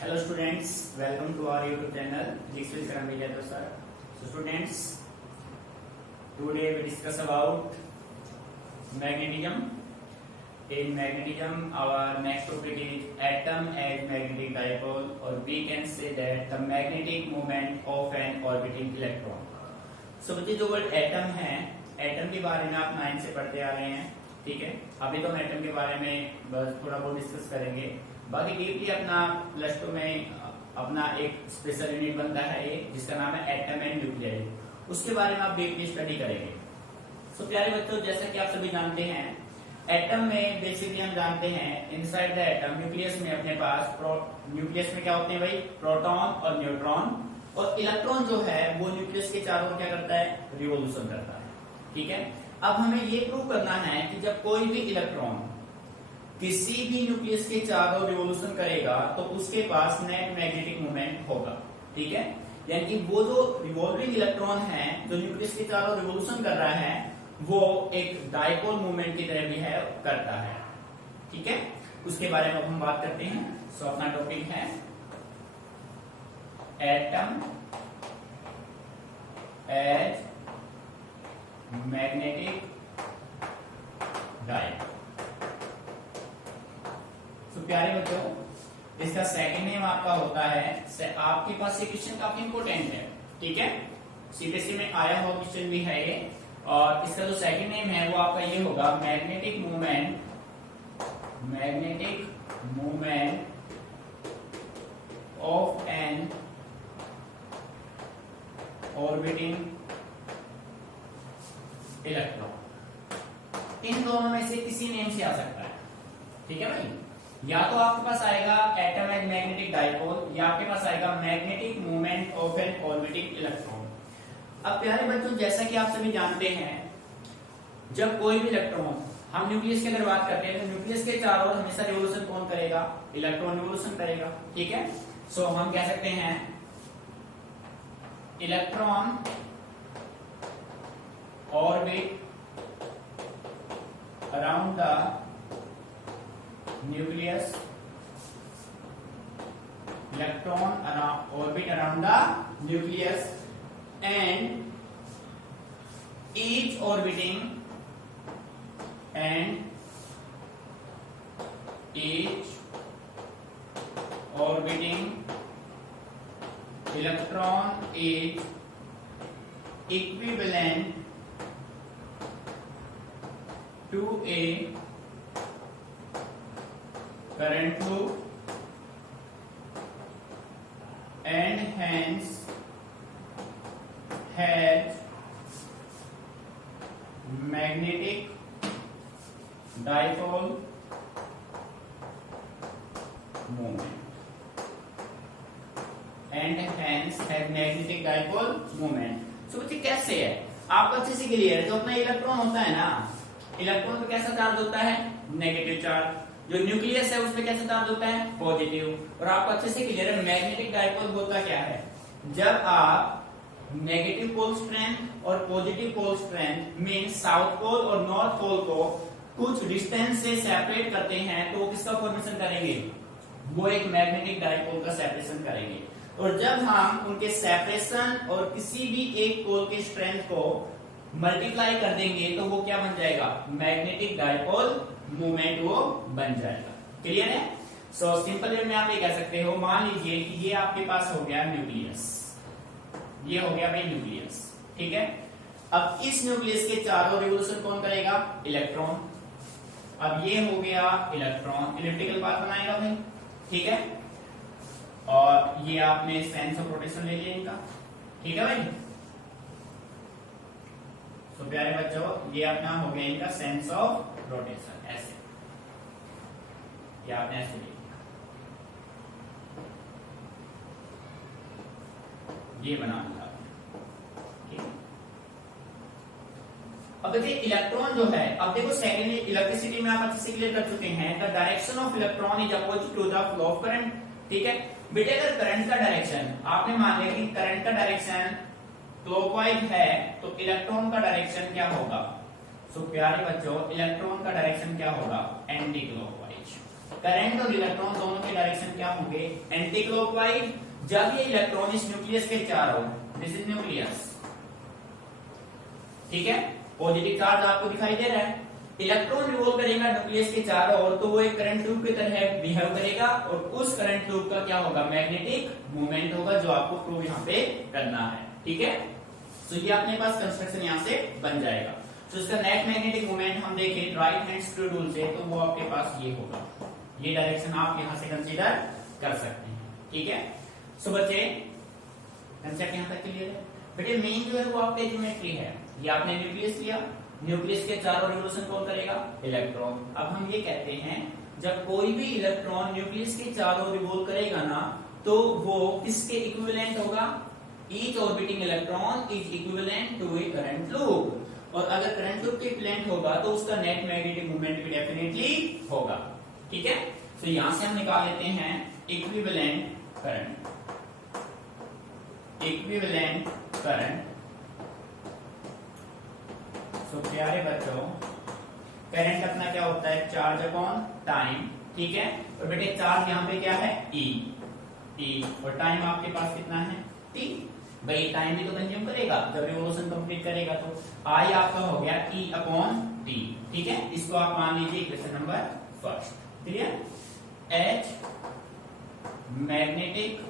Hello students, welcome to our YouTube channel Physics with Karan Yadav sir. So students, today we discuss about magnetism. In magnetism, our next topic is atom as magnetic dipole, or we can say that the magnetic moment of an orbiting electron. So बच्चे जो word atom है, atom के बारे में आप 9 से पढ़ते आ रहे हैं, ठीक है। अभी तो हम एटम के बारे में बस थोड़ा बहुत डिस्कस करेंगे। बाकी डीपली अपना प्लस टू में अपना एक स्पेशल यूनिट बनता है ये, जिसका नाम है एटम एंड न्यूक्लियस। उसके बारे में आप डीपली स्टडी करेंगे। सो प्यारे बच्चों, जैसा कि आप सभी जानते हैं, एटम में बेसिकली हम जानते हैं इनसाइड द एटम न्यूक्लियस में अपने पास न्यूक्लियस में क्या होते हैं भाई, प्रोटॉन और न्यूट्रॉन, और इलेक्ट्रॉन जो है वो न्यूक्लियस के चारों ओर क्या करता है, रिवोल्यूशन करता है, ठीक है। अब हमें ये प्रूव करना है कि जब कोई भी इलेक्ट्रॉन किसी भी न्यूक्लियस के चारों रिवोल्यूशन करेगा तो उसके पास नेट मैग्नेटिक मोमेंट होगा, ठीक है। यानी कि वो जो रिवॉल्विंग इलेक्ट्रॉन है जो न्यूक्लियस के चारों रिवोल्यूशन कर रहा है, वो एक डाइपोल मूवमेंट की तरह बिहेव करता है, ठीक है। उसके बारे में अब हम बात करते हैं। सो अपना टॉपिक है एटम एज मैग्नेटिक डाइपोल। तो प्यारे बच्चों, इसका सेकंड नेम आपका होता है, आपके पास ये क्वेश्चन काफी इंपोर्टेंट है, ठीक है। सीबीएसई में आया हुआ क्वेश्चन भी है ये, और इसका जो सेकंड नेम है वो आपका ये होगा magnetic movement of an orbiting electron. इन दोनों में से किसी नेम से आ सकता है, ठीक है भाई। या तो आपके पास आएगा एटम एज मैग्नेटिक डाइपोल, या आपके पास आएगा magnetic movement of an orbiting electron. अब प्यारे बच्चों, जैसा कि आप सभी जानते हैं, जब कोई भी इलेक्ट्रॉन, हम न्यूक्लियस की अगर बात करते हैं तो न्यूक्लियस के चारों ओर हमेशा रिवोल्यूशन कौन करेगा, इलेक्ट्रॉन रिवोल्यूशन करेगा, ठीक है। सो हम कह सकते हैं electron orbit around the nucleus, electron orbit around the nucleus, and each orbiting electron is equivalent to a current flow and hence has magnetic dipole moment सो बच्चे कैसे है, आपको अच्छे से क्लियर है। जो अपना इलेक्ट्रॉन होता है ना, इलेक्ट्रॉन पे कैसा चार्ज होता है, नेगेटिव चार्ज। जो न्यूक्लियस है उसपे कैसे चार्ज होता है, पॉजिटिव। और आपको अच्छे से क्लियर है मैग्नेटिक डाइपोल होता क्या है, जब आप नेगेटिव पोल स्ट्रेंथ और positive pole strength mean south pole और नॉर्थ पोल को कुछ डिस्टेंस से सेपरेट करते हैं तो वो किसका फॉर्मेशन करेंगे, वो एक मैग्नेटिक डाइपोल का सेपरेशन करेंगे। और जब हम उनके सेपरेशन और किसी भी एक पोल के स्ट्रेंथ को मल्टीप्लाई कर देंगे तो वो क्या बन जाएगा, मैग्नेटिक डाइपोल मूवमेंट वो बन जाएगा। क्लियर है। सो सिंपल वे में आप ये कह सकते हो, मान लीजिए कि ये आपके पास हो गया न्यूक्लियस, ये हो गया भाई न्यूक्लियस, ठीक है। अब इस न्यूक्लियस के चारों रिवोल्यूशन कौन करेगा, इलेक्ट्रॉन। अब ये हो गया इलेक्ट्रॉन, इलेक्ट्रिकल पाथ बनाएगा भाई, ठीक है। और ये आपने सेंस ऑफ रोटेशन ले लिया इनका, ठीक है भाई। तो प्यारे बच्चों, ये अपना हो गया इनका सेंस ऑफ रोटेशन, ऐसे या आपने ऐसे लिखा, ये बना लिया। अब देखिए इलेक्ट्रॉन जो है, अब देखो सेकेंडरी इलेक्ट्रिसिटी में आप अच्छे से क्लियर कर चुके हैं, the direction of electron is opposite to the flow of current, ठीक है। बेटे अगर करंट का डायरेक्शन आपने मान लिया कि करंट का डायरेक्शन क्लॉकवाइज है तो इलेक्ट्रॉन का डायरेक्शन क्या होगा। सो प्यारे बच्चों, इलेक्ट्रॉन का डायरेक्शन क्या होगा, एंटी क्लॉकवाइज। करंट और इलेक्ट्रॉन दोनों के डायरेक्शन क्या होंगे, एंटी क्लॉकवाइज। जब ये इलेक्ट्रॉन इस न्यूक्लियस के चारों, दिस इज न्यूक्लियस, ठीक है, पॉजिटिव चार्ज आपको दिखाई दे रहा है, इलेक्ट्रॉन रिवॉल्व करेगा न्यूक्लियस के चारों ओर, तो वो एक करंट ट्यूब की तरह बिहेव करेगा और उस करंट ट्यूब का क्या होगा, मैग्नेटिक मूवमेंट होगा, जो आपको प्रूव यहाँ पे करना है, ठीक है। तो ये अपने पास कंस्ट्रक्शन यहाँ से बन जाएगा। तो इसका नेट मैग्नेटिक मूवमेंट हम देखें राइट हैंड स्क्रू रूल से, तो वो आपके पास ये होगा, ये डायरेक्शन आप यहाँ से कंसीडर कर सकते हैं, ठीक है। सो बच्चे कंसेप्ट यहाँ तक क्लियर है। बेटे मेन जो है वो आपका ज्योमेट्री है, ये आपने न्यूक्लियस लिया, न्यूक्लियस के चारों रिवोल्यूशन कौन करेगा, इलेक्ट्रॉन। अब हम ये कहते हैं जब कोई भी इलेक्ट्रॉन न्यूक्लियस के चारों रिवॉल्व करेगा ना, तो वो किसके इक्विवेलेंट होगा, each orbiting electron is equivalent to a current loop, और अगर करंट लूप के इक्विवेलेंट होगा तो उसका नेट मैग्नेटिक मूवमेंट भी डेफिनेटली होगा, ठीक है। तो यहां से हम निकाल लेते हैं इक्विवेलेंट करंट, इक्विवेलेंट करंट। तो प्यारे बच्चों करंट अपना क्या होता है, चार्ज अपॉन टाइम, ठीक है। और बेटे चार्ज यहाँ पे क्या है, ई, और टाइम आपके पास कितना है, टी। भाई टाइम भी तो कंज्यूम करेगा जब रिवोल्यूशन कंप्लीट करेगा, तो आई आपका हो गया ई अपॉन टी, ठीक है। इसको आप मान लीजिए equation number first, clear. H magnetic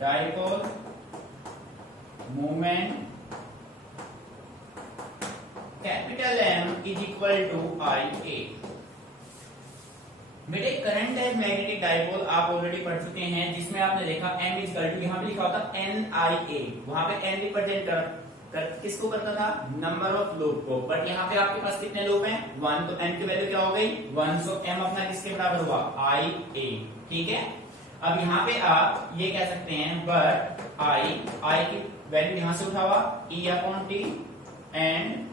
dipole movement capital M is equal to I A. बेटे करंट एज मैग्नेटिक डाइपोल आप ऑलरेडी पढ़ चुके हैं, जिसमें आपने देखा M इज इक्वल टू, यहाँ पे लिखा होता NIA, वहां पे N रिप्रेजेंट कर किसको करता था, नंबर ऑफ लूप को, बट यहाँ पे आपके पास कितने लूप हैं, 1, तो M की वैल्यू क्या हो गई 1, सो M अपना किसके बराबर हुआ, IA, ठीक है। अब यहाँ पे आप ये कह सकते हैं बट I की वैल्यू यहाँ से उठावा E अपॉन टी एंड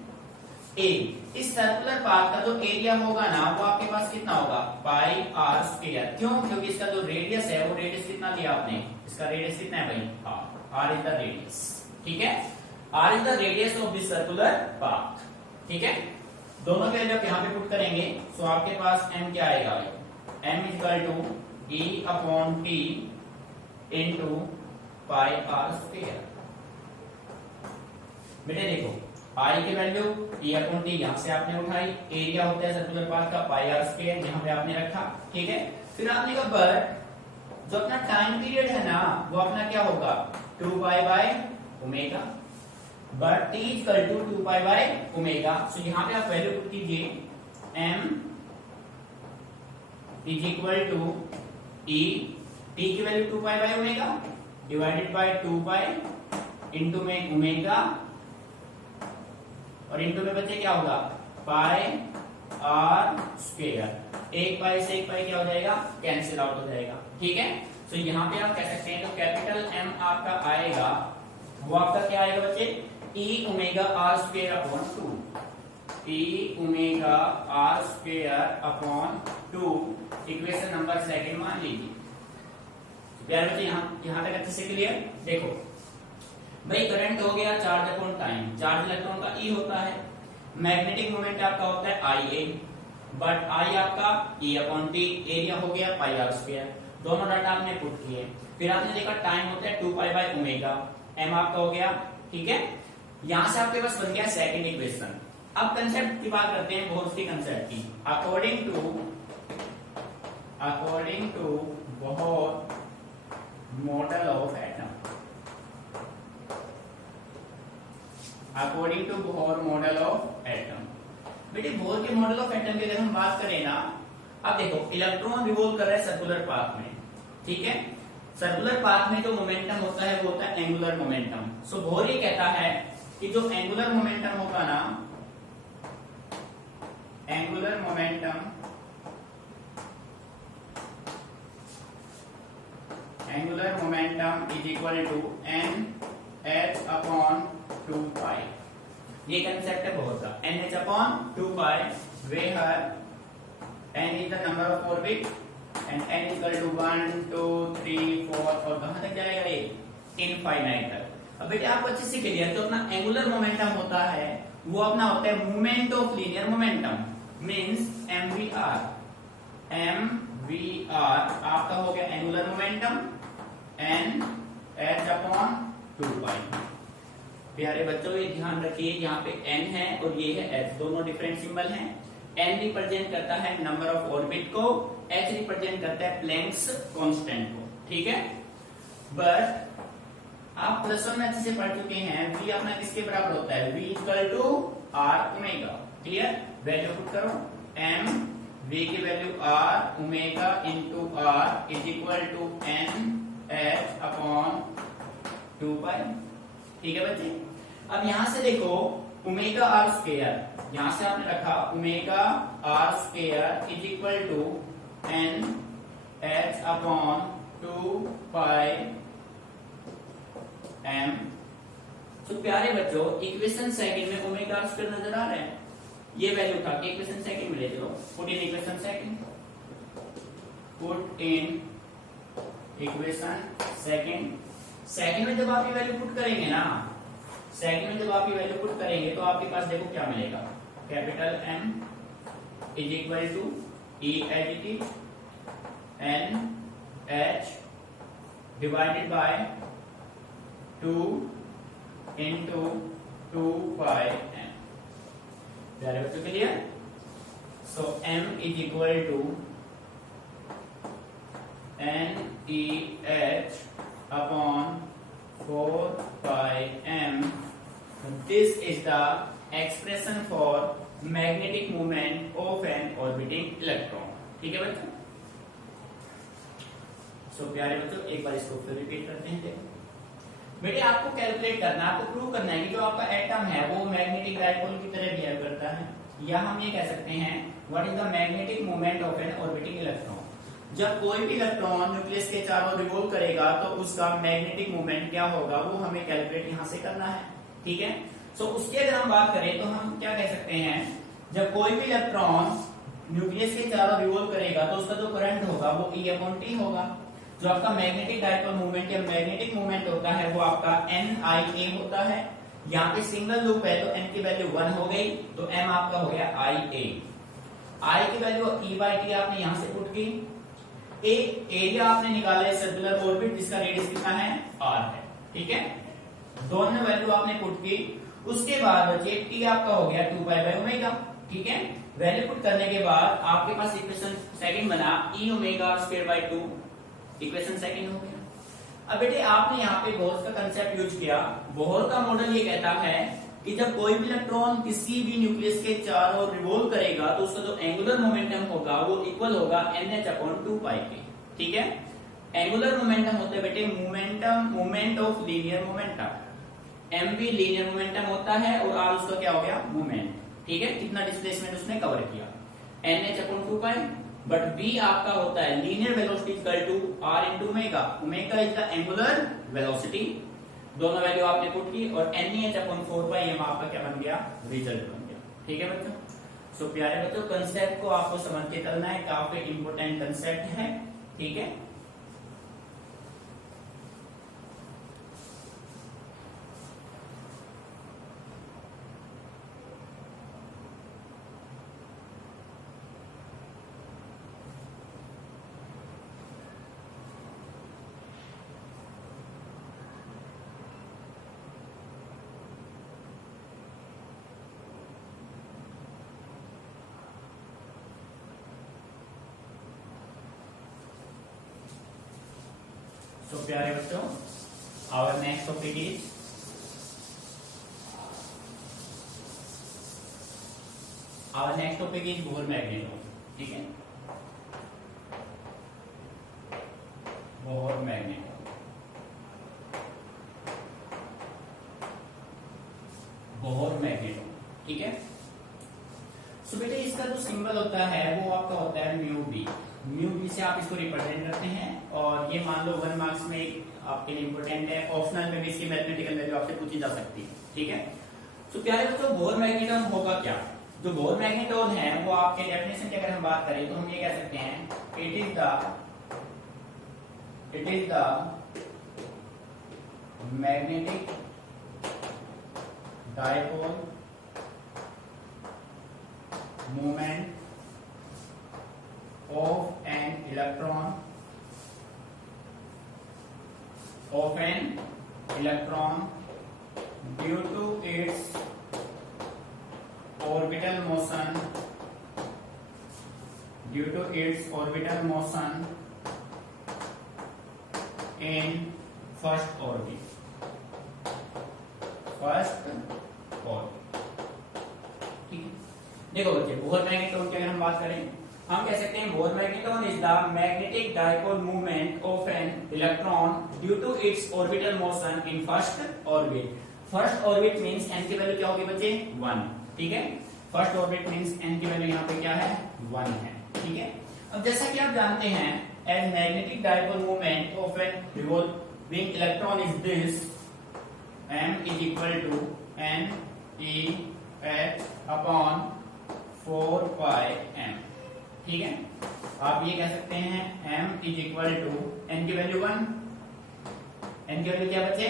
ए, इस सर्कुलर पाथ का जो एरिया होगा ना वो आपके पास कितना होगा, पाई आर स्क्वायर। क्यों, क्योंकि इसका जो रेडियस है वो रेडियस कितना लिया आपने, इसका रेडियस कितना है भाई, आर इज द रेडियस, ठीक है। R is the radius of this circular path, ठीक है। दोनों वैल्यू आप यहाँ पे पुट करेंगे, सो आपके पास m क्या आएगा, m is equal to e upon T into pi R square. बेटे देखो आई की वैल्यू ई अपॉन टी यहाँ से आपने उठाई, एरिया होता है सर्कुलर पाथ का पाई आर स्क्वायर, यहाँ पे आपने रखा, ठीक है। फिर आपने कहा बट जो अपना टाइम पीरियड है ना वो अपना क्या होगा, 2 pi by omega, but T is equal to 2 pi by omega. So यहाँ पे आप वैल्यू पुट कीजिए, m is equal to e, T की value 2 pi by omega divided by 2 pi into में ओमेगा, और इंटू में बच्चे क्या होगा, पाई आर स्क्वायर। एक पाई से एक पाई क्या हो जाएगा, कैंसिल आउट हो जाएगा, ठीक है। तो यहाँ पे आप कह सकते हैं तो कैपिटल M आपका आएगा, वो आपका क्या आएगा बच्चे, E omega R square upon 2, E omega R square upon 2, equation number second मान लीजिए। प्यारे बच्चे यहाँ तक अच्छे से क्लियर। देखो भाई करंट हो गया charge upon time, charge electron का ई होता है, मैग्नेटिक मोमेंट आपका होता है IA, बट I आपका E अपॉन टी, एरिया हो गया पाई आर स्क्वायर, दोनों डाटा आपने पुट किए। फिर आपने देखा टाइम होता है 2 पाई बाय ओमेगा, M आपका हो गया, ठीक है। यहां से आपके पास बन गया सेकंड इक्वेशन। अब कंसेप्ट की बात करते हैं, बहुत सी कंसेप्ट की। According to Bohr model of atom, according to Bohr model of atom. बेटे बोहर के मॉडल ऑफ एटम की अगर हम बात करें ना, अब देखो इलेक्ट्रॉन रिवॉल्व कर रहा है सर्कुलर पाथ में, ठीक है। सर्कुलर पाथ में जो मोमेंटम होता है वो होता है एंगुलर मोमेंटम। सो बोहर ये कहता है कि जो एंगुलर मोमेंटम होगा ना, angular momentum is equal to N H upon 2 pi. ये कंसेप्ट है बहुत का, N H upon 2 pi, where n is the number of orbit and n is equal to 1 2 3 4 और कहां तक जाएगा ये, इनफाइनाइट तक। अब बेटे आपको अच्छे से क्लियर, जो अपना एंगुलर मोमेंटम होता है वो अपना होता है movement of linear momentum, means MVR, M V R आपका हो गया angular momentum N H upon 2 pi. प्यारे बच्चों ये ध्यान रखिए, यहाँ पे n है और ये है h, दोनों डिफरेंट सिंबल हैं। n रिप्रेजेंट करता है नंबर ऑफ ऑर्बिट को, h रिप्रेजेंट करता है प्लैंक्स कांस्टेंट को, ठीक है। बट आप प्लस वन में अच्छे से पढ़ चुके हैं, v अपना किसके बराबर होता है, v equal to R omega, clear. Value put करो, m v की value r omega into r is equal to n h upon 2 pi, ठीक है बच्चे। अब यहां से देखो ओमेगा आर स्क्वायर, यहां से आपने रखा omega R square is equal to N H upon 2 pi M. तो प्यारे बच्चों इक्वेशन सेकंड में ओमेगा आर स्क्वायर नजर आ रहा है, ये वैल्यू उठा के इक्वेशन सेकंड में ले चलो, put in equation second, put in equation second. Second में जब आप ये वैल्यू पुट करेंगे ना, सेकंड में जब आप ये वैल्यू पुट करेंगे तो आपके पास देखो क्या मिलेगा, capital M is equal to E H T N H divided by 2 into 2 pi m। प्यारे बच्चों के लिए so M is equal to N E H upon 4 pi m। This is the expression for magnetic moment of an orbiting electron, ठीक है बच्चों। सो प्यारे बच्चों एक बार इसको फिर रिपीट करते हैं। देखो बेटे आपको कैलकुलेट करना है, आपको प्रूव करना है कि जो आपका एटम है वो मैग्नेटिक डायपोल की तरह बिहेव करता है, या हम ये कह सकते हैं what is the magnetic moment of an orbiting electron. जब कोई भी इलेक्ट्रॉन न्यूक्लियस के चारों रिवॉल्व करेगा तो उसका मैग्नेटिक मोमेंट क्या होगा वो हमें कैलकुलेट यहां से करना है, ठीक है। सो उसकी अगर हम बात करें तो हम क्या कह सकते हैं, जब कोई भी इलेक्ट्रॉन न्यूक्लियस के चारों रिवॉल्व करेगा तो उसका जो करंट होगा वो E अपॉन T होगा। जो आपका मैग्नेटिक डायपोल मोमेंट या मैग्नेटिक मोमेंट होता है वो आपका NIA होता है। यहाँ पे सिंगल लूप है तो n की वैल्यू 1 हो गई, तो m आपका हो गया IA। I की वैल्यू E/T आपने यहां से पुट की। एरिया आपने निकाला है सर्कुलर ऑर्बिट जिसका रेडियस कितना है r है, ठीक है। दोनों वैल्यू आपने पुट की, उसके बाद बचे t आपका हो गया 2 पाई बाय ओमेगा, ठीक है। वैल्यू पुट करने के बाद आपके पास इक्वेशन सेकंड बना e omega square by 2, equation second हो गया। अब बेटे आपने यहाँ पे बोहर का कंसेप्ट यूज किया। बोहर का मॉडल ये कहता है कि जब कोई भी इलेक्ट्रॉन किसी भी न्यूक्लियस के चारों ओर रिवॉल्व करेगा तो उसका जो एंगुलर मोमेंटम होगा वो इक्वल होगा NH अपॉन 2 पाई के, ठीक है। एंगुलर मोमेंटम होता है बेटे moment of linear momentum. m भी लीनियर मोमेंटम होता है और r उसका क्या हो गया मोमेंट, ठीक है। कितना डिस्प्लेसमेंट उसने कवर किया NH upon 2 pi. But v आपका होता है linear velocity equal to r into omega. Omega is the angular velocity. दोनों वैल्यू आपने पुट की और NEH अपॉन 4 पाई m आपका क्या बन गया, रिजल्ट बन गया, ठीक है बच्चों। सो प्यारे बच्चों कंसेप्ट को आपको समझ के चलना है, काफी इंपोर्टेंट कंसेप्ट है, ठीक है। तो प्यारे बच्चों our next topic is Bohr magneto, ठीक है। बोहर मैग्नेटो, बोहर मैग्नेटो, ठीक है। सो बेटे इसका जो सिंबल होता है वो आपका होता है म्यू बी। म्यू बी से आप इसको रिप्रेजेंट करते हैं और ये मान लो 1 मार्क्स में आपके लिए इंपोर्टेंट है, ऑप्शनल में भी इसकी मैथमेटिकल वैल्यू आपसे पूछी जा सकती है, ठीक है। तो प्यारे बच्चों बोहर मैग्नेटॉन होगा क्या, जो बोहर मैग्नेटॉन है वो आपके डेफिनेशन की अगर हम बात करें तो हम ये कह सकते हैं it is the magnetic dipole moment of an electron due to its orbital motion in first orbit. ठीक है, देखो बच्चे, बोहर मैग्नेटोन की अगर हम बात करें, हम कह सकते हैं Bohr magneton is the magnetic dipole movement of an electron due to its orbital motion in first orbit. First orbit means n की वैल्यू क्या होगी बच्चे? 1. ठीक है, फर्स्ट ऑर्बिट मींस n की वैल्यू यहाँ पे क्या है? 1 है. ठीक है, अब जैसा कि आप जानते हैं, as magnetic dipole movement of an revolving electron is this, m is equal to n e h upon 4 pi m. ठीक है, आप ये कह सकते हैं m is equal to n की वैल्यू 1, n की वैल्यू क्या बचे?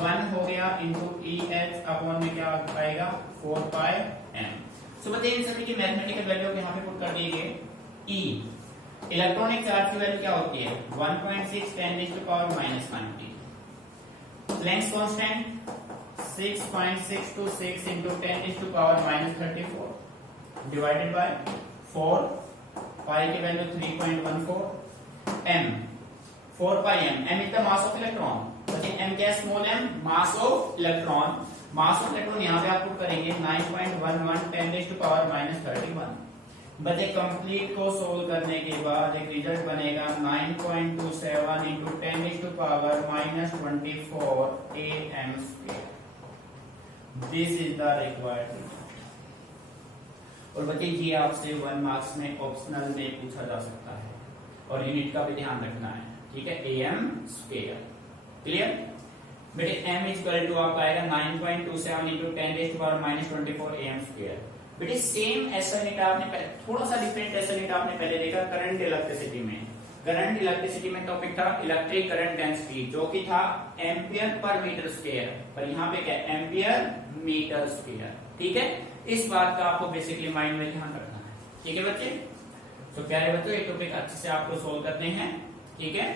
1 हो गया इंटू ई एच अपॉन में क्या आएगा? 4 पाई m. सो बताइए इन सभी की मैथमेटिकल वैल्यू यहाँ पे पुट कर दीजिए. E इलेक्ट्रॉनिक चार्ज की वैल्यू क्या होती है? 1.6 10⁻⁻90. Planck's constant 6.626 into 10⁻⁻34 divided by 4. पाई की value 3.14. m 4 pi m. m is the mass of electron. बच्चे m क्या है? Small m, mass of electron. Mass of electron यहाँ पे आप पुट करेंगे 9.11 10⁻31. बच्चे कंप्लीट को सोल्व करने के बाद एक रिजल्ट बनेगा 9.27 into 10⁻⁻24 am square. This is the required result. और बच्चे ये आपसे 1 मार्क्स में ऑप्शनल में पूछा जा सकता है, और यूनिट का भी ध्यान रखना है. ठीक है, am स्क्वायर. क्लियर बेटे? m इज इक्वल टू आपका आएगा 9.27 into 10⁻⁻24 am स्क्वायर. बेटे सेम ऐसा यूनिट आपने थोड़ा सा डिफरेंट ऐसा यूनिट आपने पहले देखा करंट इलेक्ट्रिसिटी में. करंट इलेक्ट्रिसिटी में टॉपिक था इलेक्ट्रिक करंट डेंसिटी, जो कि था एम्पियर पर मीटर स्क्वायर, पर यहाँ पे क्या एम्पियर मीटर स्क्वायर. ठीक है, इस बात का आपको बेसिकली माइंड में ध्यान रखना है. ठीक है बच्चे, तो प्यारे बच्चों ये टॉपिक अच्छे से आपको सोल्व करने हैं. ठीक है.